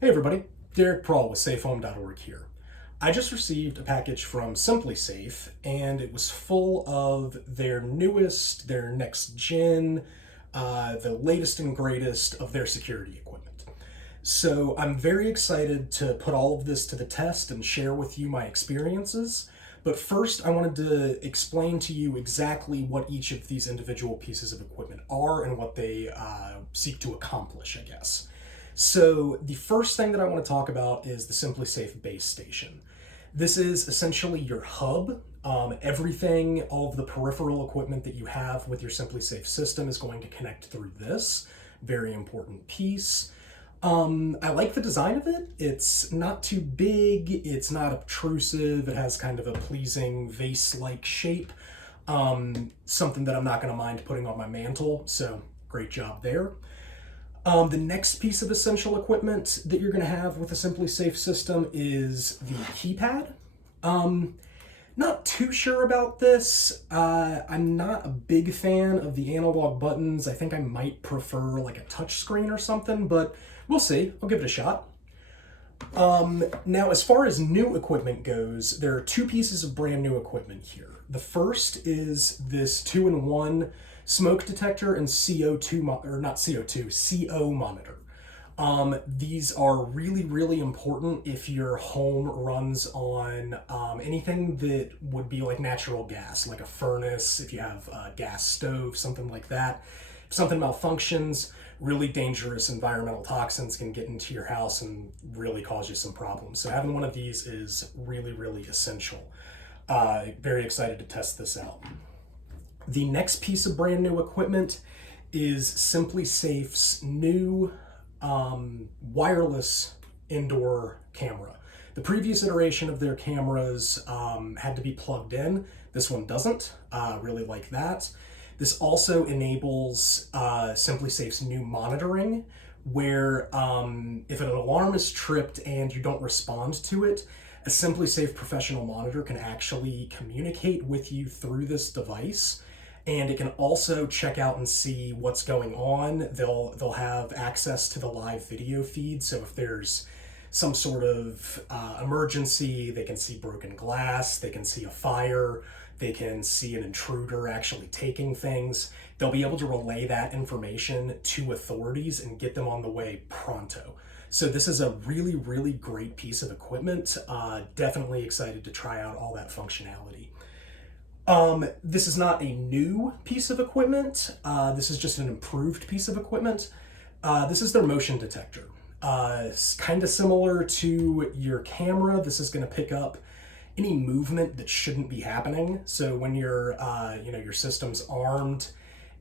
Hey everybody, Derek Prawl with SafeHome.org here. I just received a package from SimpliSafe and it was full of their newest, their next gen, the latest and greatest of their security equipment. So I'm very excited to put all of this to the test and share with you my experiences. But first, I wanted to explain to you exactly what each of these individual pieces of equipment are and what they seek to accomplish, I guess. So the first thing that I want to talk about is the SimpliSafe Base Station. This is essentially your hub. Everything, all of the peripheral equipment that you have with your SimpliSafe system is going to connect through this. Very important piece. I like the design of it. It's not too big, it's not obtrusive, it has kind of a pleasing vase-like shape. Something that I'm not going to mind putting on my mantle, so great job there. The next piece of essential equipment that you're going to have with a SimpliSafe system is the keypad. Not too sure about this. I'm not a big fan of the analog buttons. I think I might prefer like a touch screen or something, but we'll see. I'll give it a shot. Now, as far as new equipment goes, there are two pieces of brand new equipment here. The first is this 2-in-1 smoke detector and CO monitor. These are really, really important if your home runs on anything that would be like natural gas, like a furnace, if you have a gas stove, something like that. If something malfunctions, really dangerous environmental toxins can get into your house and really cause you some problems. So having one of these is really, really essential. Very excited to test this out. The next piece of brand new equipment is SimpliSafe's new wireless indoor camera. The previous iteration of their cameras had to be plugged in. This one doesn't. Really like that. This also enables SimpliSafe's new monitoring, where if an alarm is tripped and you don't respond to it, a SimpliSafe professional monitor can actually communicate with you through this device. And it can also check out and see what's going on. They'll have access to the live video feed. So if there's some sort of emergency, they can see broken glass, they can see a fire, they can see an intruder actually taking things. They'll be able to relay that information to authorities and get them on the way pronto. So this is a really, really great piece of equipment. Definitely excited to try out all that functionality. This is not a new piece of equipment. This is just an improved piece of equipment. This is their motion detector. It's kind of similar to your camera. This is going to pick up any movement that shouldn't be happening. So when your system's armed,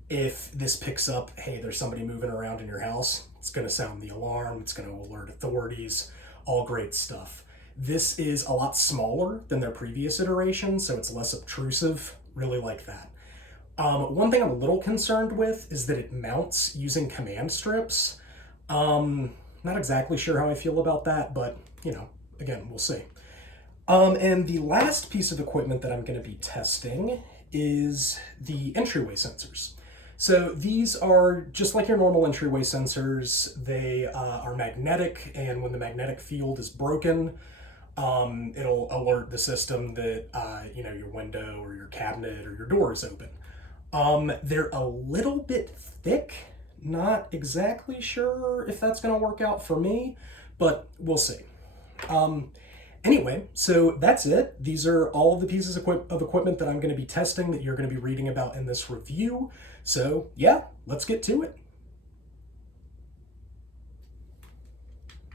if this picks up, hey, there's somebody moving around in your house, it's going to sound the alarm. It's going to alert authorities. All great stuff. This is a lot smaller than their previous iteration, so it's less obtrusive. Really like that. One thing I'm a little concerned with is that it mounts using command strips. Not exactly sure how I feel about that, but, again, we'll see. And the last piece of equipment that I'm going to be testing is the entryway sensors. So these are just like your normal entryway sensors. They are magnetic, and when the magnetic field is broken, it'll alert the system that, your window or your cabinet or your door is open. They're a little bit thick. Not exactly sure if that's going to work out for me, but we'll see. Anyway, so that's it. These are all of the pieces of equipment that I'm going to be testing that you're going to be reading about in this review. So yeah, let's get to it.